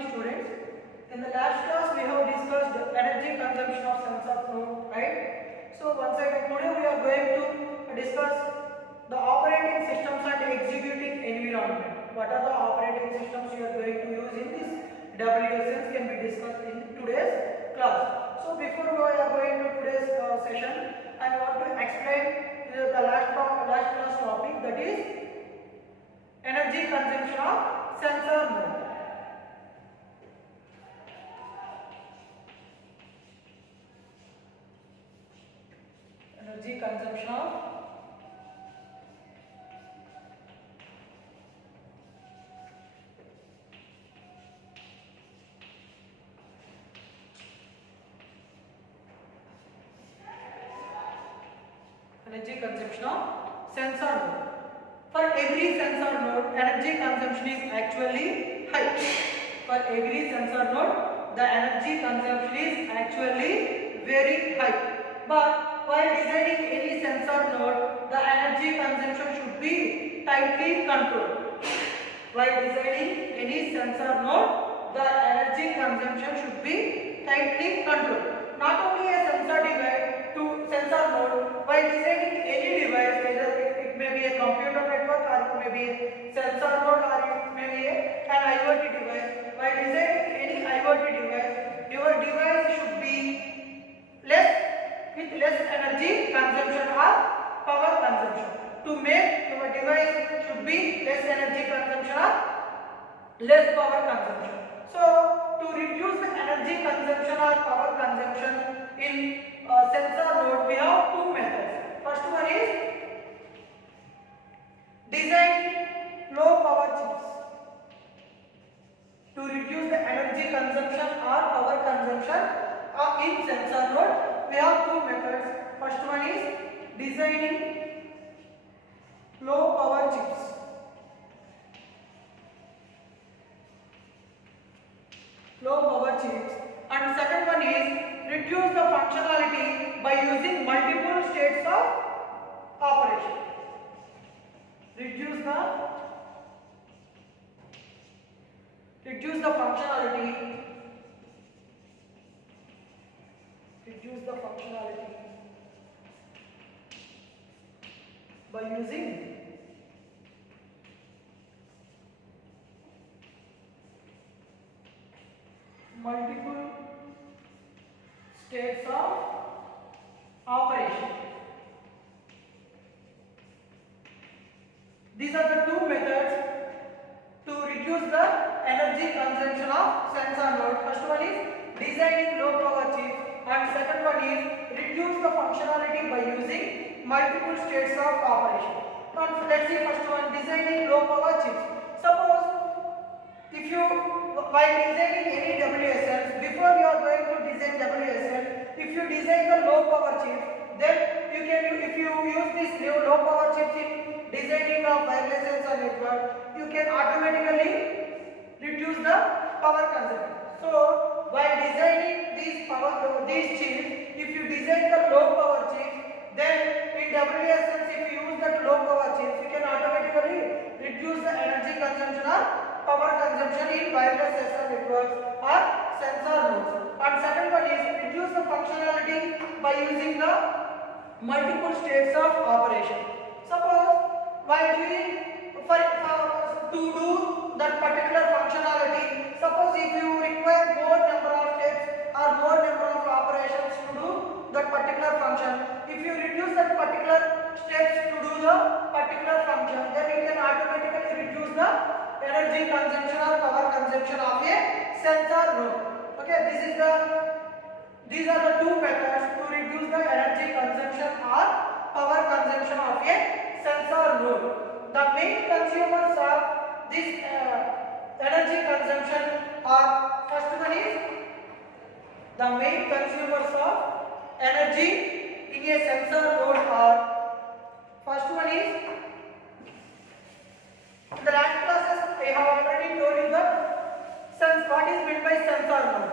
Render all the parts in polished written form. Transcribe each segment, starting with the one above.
morning students. In the last class we have discussed the energy consumption of sensor node, right? So once again today we are going to discuss the operating systems and executing environment. What are the operating systems you are going to use in this WSNs can be discussed in today's class. So before we are going to today's session, I want to explain the last class topic, that is energy consumption of sensor node. Energy consumption of sensor node. For every sensor node, energy consumption is actually high. For every sensor node, the energy consumption is actually very high. But while designing any sensor node, the energy consumption should be tightly controlled. While designing any sensor node, the energy consumption should be tightly controlled. Not only a sensor node, while designing any device, either it may be a computer network or it may be a sensor node or it may be an IoT device. While designing any IoT device, your device should be with less energy consumption or power consumption. To make your device should be less energy consumption or less power consumption. So to reduce the energy consumption or power consumption in sensor node, we have two methods. First one is design low power chips. To reduce the energy consumption or power consumption in sensor node, we have two methods. First one is designing low power chips. Low power chips. And second one is reduce the functionality by using multiple states of operation. Reduce the functionality. Reduce the functionality by using multiple states of operation. These are the two methods to reduce the energy consumption of sensor node. First one is designing low power chips, and second one is reduce the functionality by using multiple states of operation. Now let's see first one, designing low power chips. Suppose if you while designing any WSN, before you are going to design WSN, if you design the low power chip, then you can, if you use this low power chips in designing a wireless sensor network, you can automatically reduce the power consumption. So while designing these chips, if you design the low power chips, then in WSNs, if you use that low power chips, you can automatically reduce the energy consumption or power consumption in wireless sensor networks or sensor nodes. And second one is reduce the functionality by using the multiple states of operation. Suppose while to do that particular functionality, suppose if you require more number of steps or more number of operations to do that particular function, if you reduce that particular steps to do the particular function, then you can automatically reduce the energy consumption or power consumption of a sensor node. Okay, these are the two methods to reduce the energy consumption or power consumption of a sensor node. The main consumers of this energy consumption are, first one is the main consumers of energy in a sensor node are, first one is, in the last classes I have already told you that what is meant by sensor node.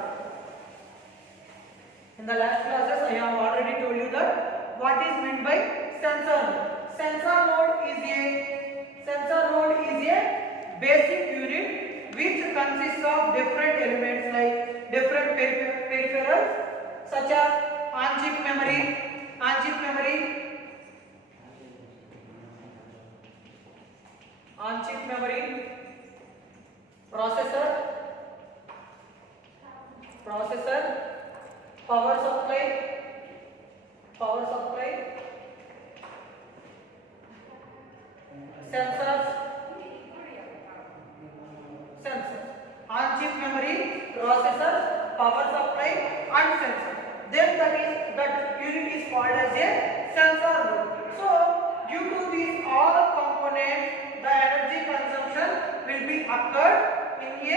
In the last classes I have already told you that what is meant by sensor node. Sensor node is a basic unit which consists of different like different peripherals such as on-chip memory, on-chip memory, on-chip memory, processor, power supply, sensors, on-chip memory, processor, power supply, and sensor. Then that unit is called as a sensor node. So due to these all components, the energy consumption will be occurred in a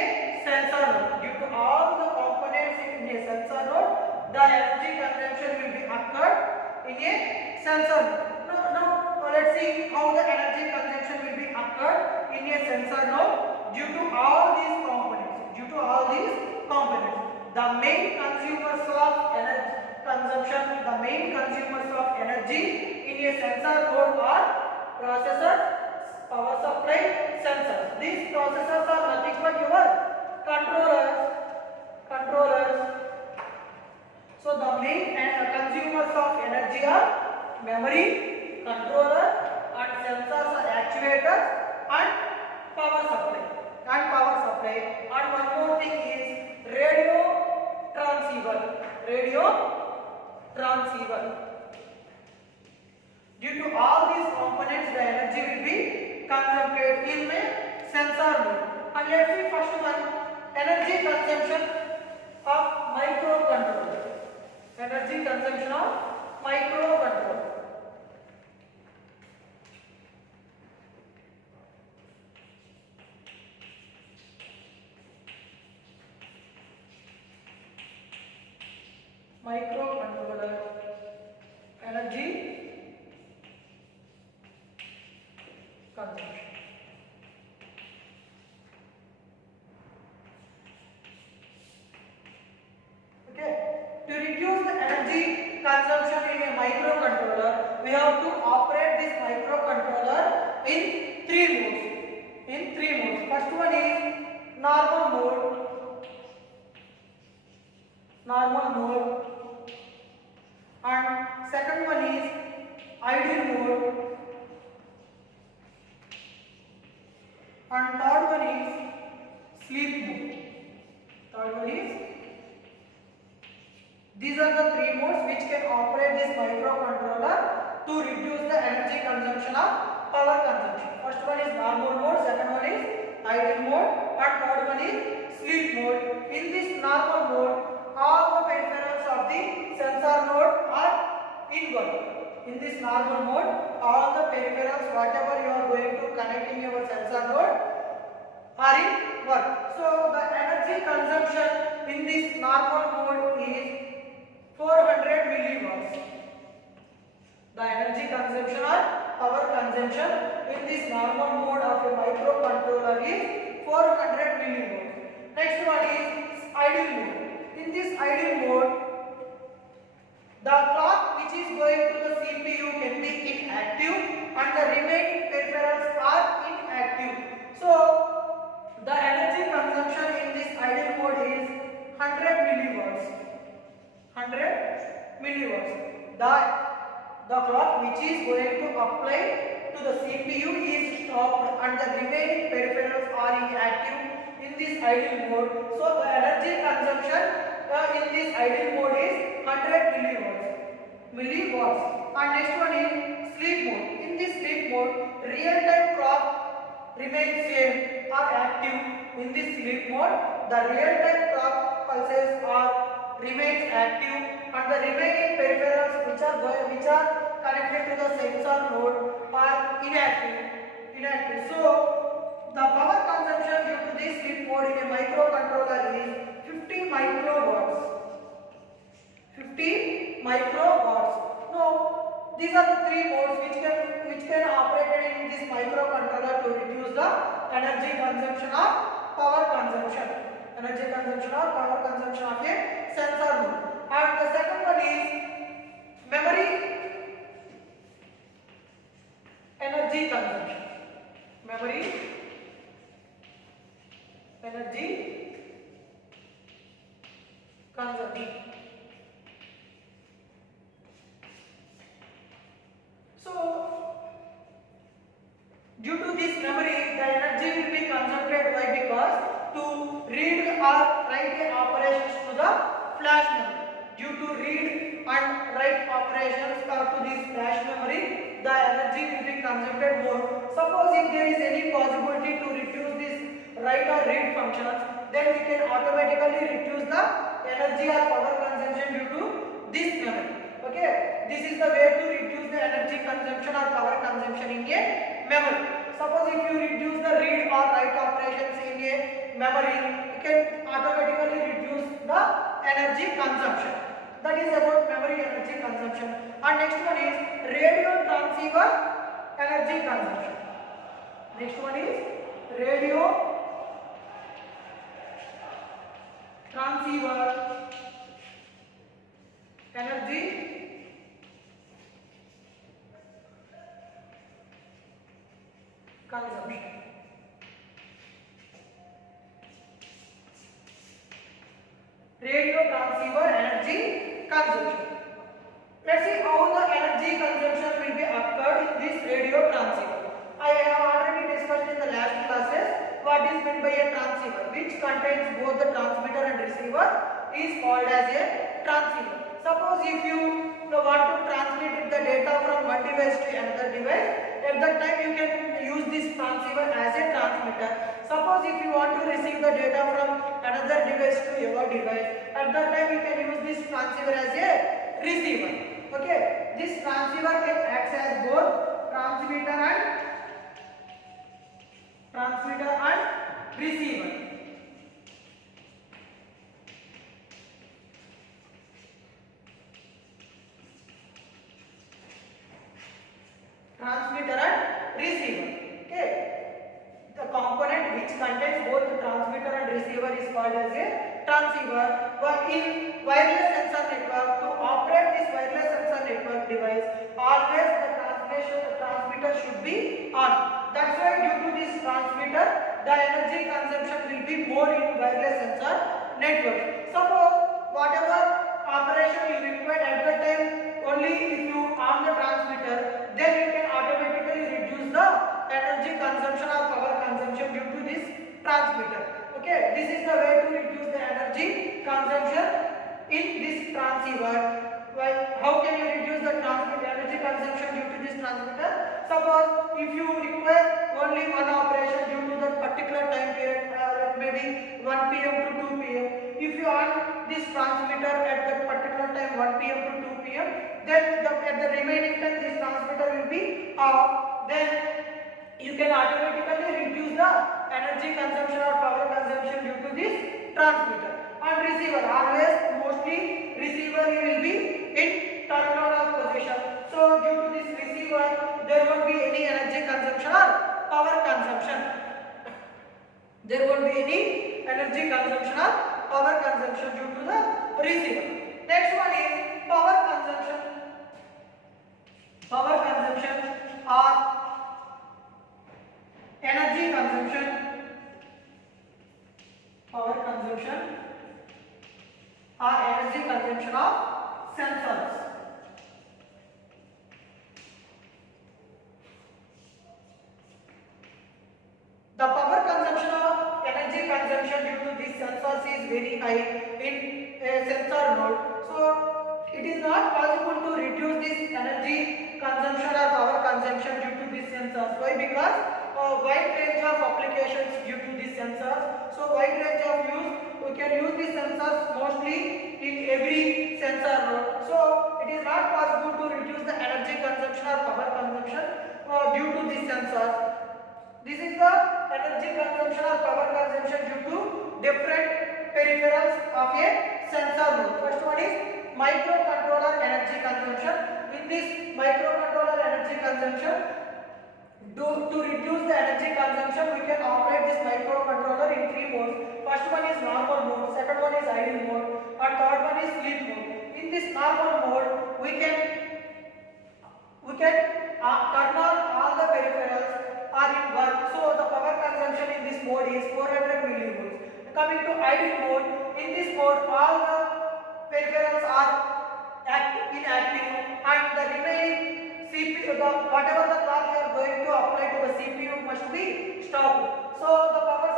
sensor node. Due to all the components in a sensor node, the energy consumption will be occurred in a sensor node. Now let's see how the energy consumption will be occurred in a sensor node due to all these components. The main consumers of energy in a sensor node are processors, power supply, sensors. These processors are nothing but your controllers. So the main consumers of energy are memory, controller, and sensors are actuators and power supply. And one more thing is radio transceiver. Due to all these components, the energy will be consumed in a sensor node. And let's see first one, energy consumption of microcontroller. Microcontroller energy consumption. Okay, to reduce the energy consumption in a microcontroller, we have to operate this microcontroller in three modes. First one is normal mode, and second one is idle mode, and third one is sleep mode. These are the three modes which can operate this microcontroller to reduce the energy consumption of power consumption. First one is normal mode, second one is idle mode, and third one is sleep mode. In this normal mode, all the peripherals of the sensor node are in work. In this normal mode, all the peripherals, whatever you are going to connect in your sensor node, are in work. So the energy consumption in this normal mode is 400 milliwatts. The energy consumption or power consumption in this normal mode of a microcontroller is 400 milliwatts. Next one is idle mode. In this idle mode, the clock which is going to the CPU can be inactive and the remaining peripherals are inactive. So the energy consumption in this idle mode is 100 milliwatts. The clock which is going to apply to the CPU is stopped and the remaining peripherals are inactive in this idle mode. So the energy consumption in this idle mode is 100 milliwatts. And next one is sleep mode. In this sleep mode, real-time clock remains same or active. In this sleep mode, the real-time clock pulses remains active and the remaining peripherals which are connected to the sensor node are inactive. So the power consumption due to this sleep mode in a microcontroller is 50 microwatts. Now these are the three modes which can operate in this microcontroller to reduce the energy consumption of power consumption of a sensor node. And the second one is memory energy consumption. write operations to the flash memory. Due to read and write operations to this flash memory, the energy will be consumed more. Suppose if there is any possibility to reduce this write or read functions, then we can automatically reduce the energy or power consumption due to this memory. Okay, this is the way to reduce the energy consumption or power consumption in a memory. Suppose if you reduce the read or write operations in a memory, you can automatically reduce the energy consumption. That is about memory energy consumption. And next one is radio transceiver energy consumption. Next one is radio transceiver energy consumption. Radio transceiver energy consumption. Let's see how the energy consumption will be occurred in this radio transceiver. I have already discussed in the last classes what is meant by a transceiver, which contains both the transmitter and receiver, is called as a transceiver. Suppose if you want to transmit the data from one device to another device, at that time you can use this transceiver as a transmitter. Suppose if you want to receive the data from another device to your device, at that time you can use this transceiver as a receiver. Okay, this transceiver can act as both transmitter and receiver. Transmitter and receiver. Okay, the component which contains both the transmitter and receiver is called as a transceiver. In wireless sensor network, to operate this wireless sensor network device, always the transmitter should be on. That's why due to this transmitter, the energy consumption will be more in wireless sensor network. Suppose whatever operation you require at the time, only if you on the transmitter, then you can automatically reduce the energy consumption or power consumption due to this transmitter. Okay, this is the way to reduce the energy consumption in this transceiver. How can you reduce the energy consumption due to this transmitter? Suppose if you require only one operation due to that particular time period, maybe 1 p.m. to 2 p.m. If you on this transmitter at that particular time 1 p.m. to 2 p.m., then at the remaining time this transmitter will be off. Then you can automatically reduce the energy consumption or power consumption due to this transmitter. And receiver, always mostly receiver will be in turn on of position. So due to this receiver, there won't be any energy consumption or power consumption. There won't be any energy consumption or power consumption due to the receiver. Next one is power consumption. Power consumption or energy consumption. Power consumption or energy consumption of sensors. The power consumption of energy consumption due to these sensors is very high in a sensor node. So it is not possible to reduce this energy consumption or power consumption due to these sensors. Why? Because a wide range of applications due to these sensors. So wide range of use, we can use these sensors mostly in every sensor node. So it is not possible to reduce the energy consumption or power consumption due to these sensors. This is the energy consumption or power consumption due to different peripherals of a sensor node. First one is microcontroller energy consumption. In this microcontroller energy consumption, to reduce the energy consumption, we can operate this microcontroller in 3 modes. First one is normal mode, second one is idle mode, and third one is sleep mode. In this normal mode, we can turn on all the peripherals are in work. So the power consumption in this mode is 400 millivolts. Coming to idle mode, in this mode all the peripherals are inactive, and the remaining CPU, whatever the clock you are going to apply to the CPU must be stopped. So the power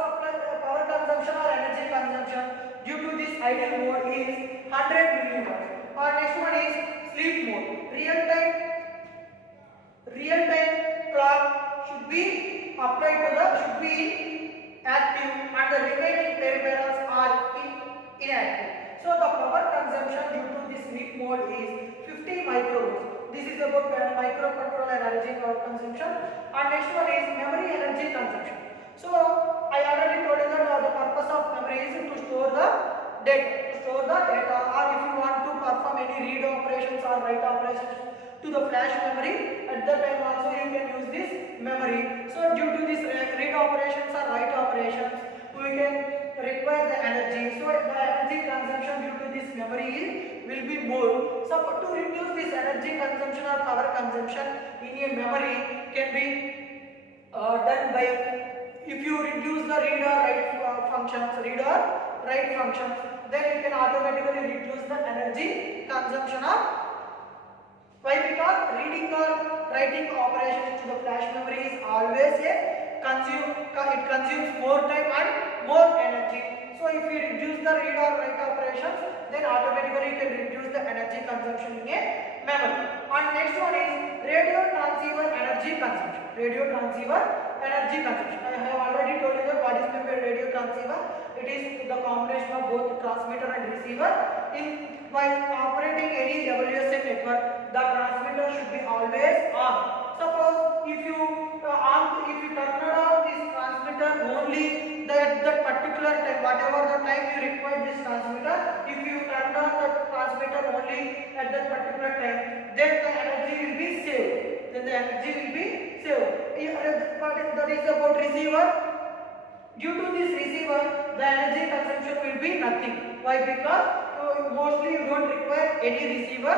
consumption or energy consumption due to idle mode is 100 milliwatts. Or next one is sleep mode. Real time clock should be applied to the should be active and the remaining peripherals are inactive. So the power consumption due to this sleep mode is 50 microwatts. This is about microcontroller energy power consumption. And next one is memory energy consumption. So I already told you that the purpose of memory is to store the data, or if you want to perform any read operations or write operations to the flash memory, at that time also you can use this memory. So due to this read operations or write operations, we can require the energy. So the energy consumption due to this memory will be more. So to reduce this energy consumption or power consumption in a memory can be done by, if you reduce the read or write functions, then you can automatically reduce the energy consumption of. Why? Because reading or writing operations to the flash memory is always it consumes more time and more energy. So if you reduce the read or write operations, then automatically you can reduce the energy consumption in a memory. And next one is radio transceiver energy consumption. I have already told you that what is meant by radio transceiver. It is the combination of both transmitter and receiver. While operating any WSM network, the transmitter should be always on. Suppose if you turn on this transmitter only that particular time, whatever the time you require this transmitter, if you turn on the transmitter only at that particular time, then the energy will be saved. That is about receiver. Due to this receiver, the energy consumption will be nothing. Why? Because mostly you don't require any receiver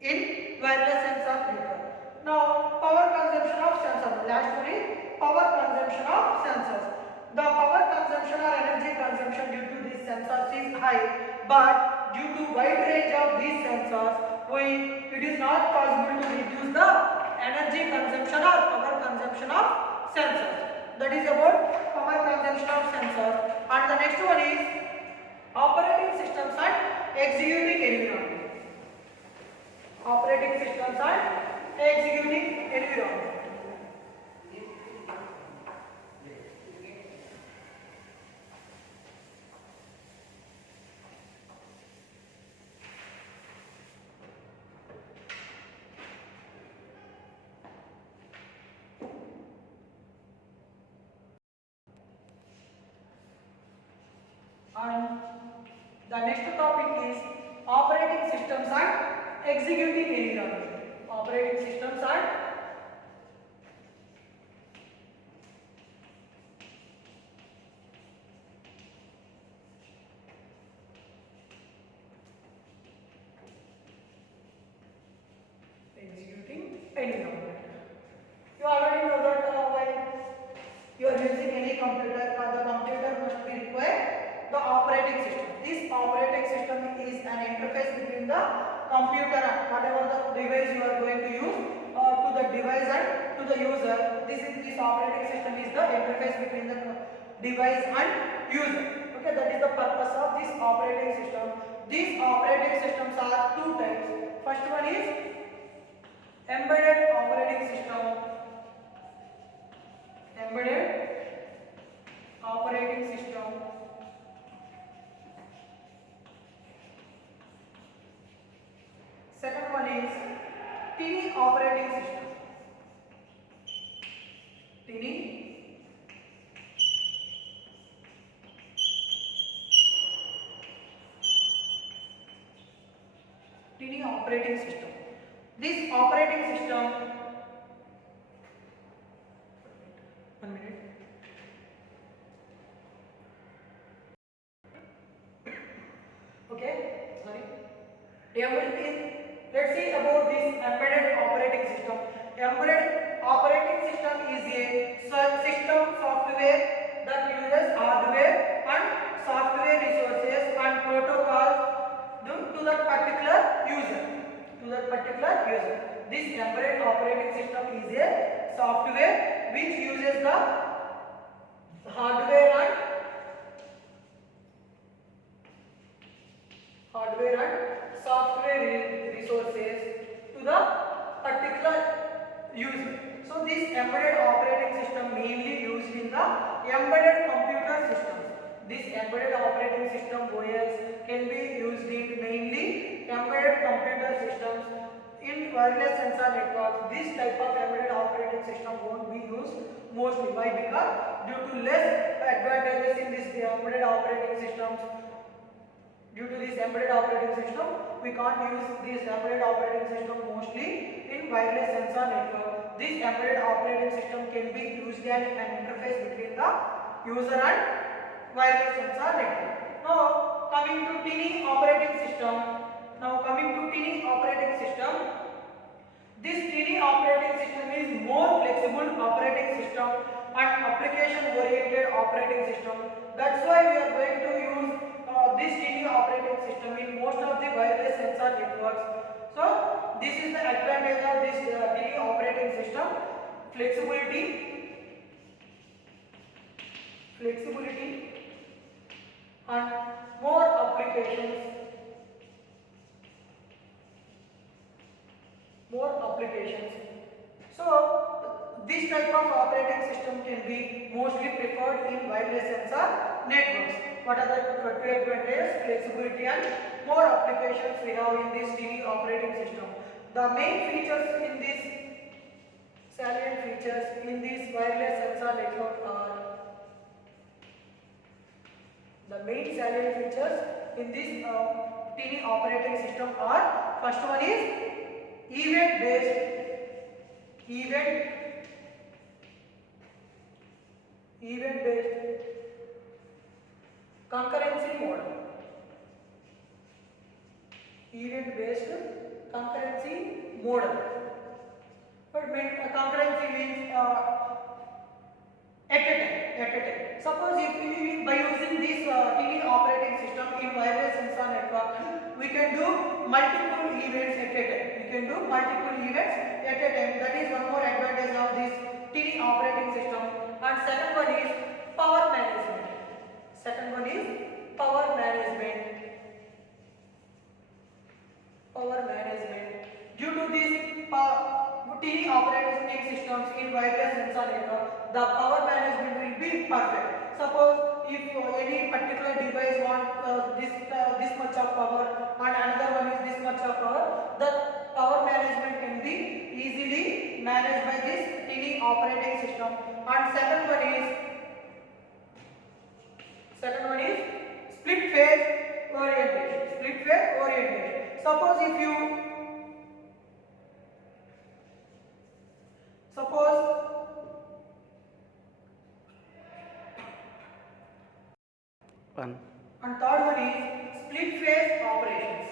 in wireless sensor network. Now, power consumption of sensors. Last one is power consumption of sensors. The power consumption or energy consumption due to these sensors is high, but due to wide range of these sensors, it is not possible to reduce the energy consumption or power consumption of sensors. That is about power consumption of sensors. And the next one is operating systems and executing environment. Operating systems and executing environment. And the next topic is operating systems and executing environment. Operating systems and executing environment. You already know that when you are using any computer, the computer must be required the operating system. This operating system is an interface between the computer and whatever the device you are going to use, to the device and to the user. This operating system is the interface between the device and user. Okay, that is the purpose of this operating system. These operating systems are two types. First one is embedded operating system. Embedded operating system. Second one is TINI operating system. TINI operating system. This operating system, 1 minute. Okay, sorry. Let's see about this embedded operating system. Embedded operating system is a system software that uses hardware and software resources and protocols to that particular user. This embedded operating system is a software which uses the hardware and to the particular user. So this embedded operating system mainly used in the embedded computer systems. This embedded operating system OS can be used in mainly embedded computer systems. In wireless sensor networks, this type of embedded operating system won't be used mostly. Why? Because due to less advantages in this embedded operating systems, due to this embedded operating system, we can't use this embedded operating system mostly in wireless sensor network. This embedded operating system can be used as an interface between the user and wireless sensor network. Now coming to TINI operating system. This TINI operating system is more flexible operating system and application oriented operating system. That's why we are going to use this TINI operating system in most of the wireless sensor networks. So this is the advantage of this TINI operating system: flexibility and more applications. So this type of operating system can be mostly preferred in wireless sensor networks. What are the two advantages? Flexibility and more applications we have in this TINI operating system. The main features in this salient features in this wireless sensor network are TINI operating system are: first one is event based concurrency model. But concurrency means at a time. Suppose if we, by using this TINI operating system in wireless sensor network, we can do multiple events at a time. That is one more advantage of this TINI operating system. And second one is power management. Due to this TINI operating systems in wireless sensor network, the power management will be perfect. Suppose if any particular device wants this much of power and another one is this much of power, the power management can be easily managed by this TINI operating system. And second one is split phase orientation. Suppose and third one is split phase operations.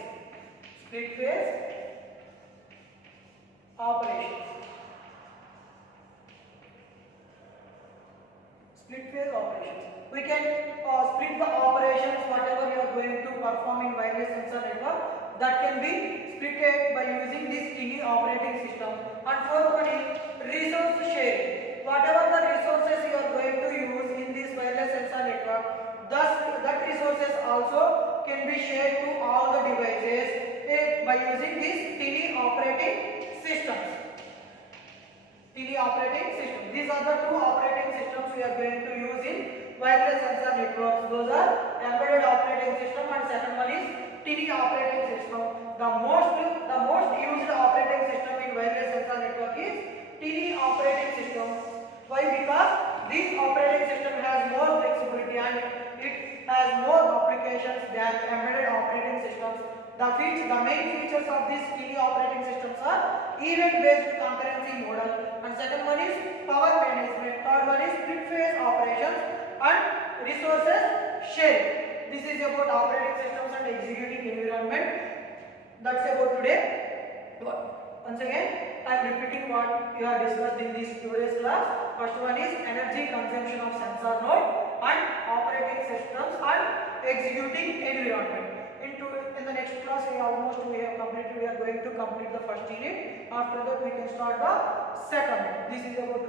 We can split the operations whatever you are going to perform in wireless sensor network, that can be split by using this TINI operating system. And fourth one is resource sharing. Whatever the resources you are going to use in this wireless sensor network, that resources also can be shared to all the devices by using this TINI operating systems. These are the two operating systems we are going to use in wireless sensor networks. Those are embedded operating system and second one is TINI operating system. The most used operating system in wireless sensor network is TINI operating system. Why? Because this operating system has more flexibility and it has more applications than embedded operating systems. The main features of this TINI operating systems are event-based concurrency model, and second one is power management, third one is split phase operations and resources sharing. This is about operating systems and executing environment. That's about today. Once again, I am repeating what we have discussed in this today's class. First one is energy consumption of sensor node and operating systems and executing environment. In the next class, we are going to complete the first unit. After that, we can start the second. This is about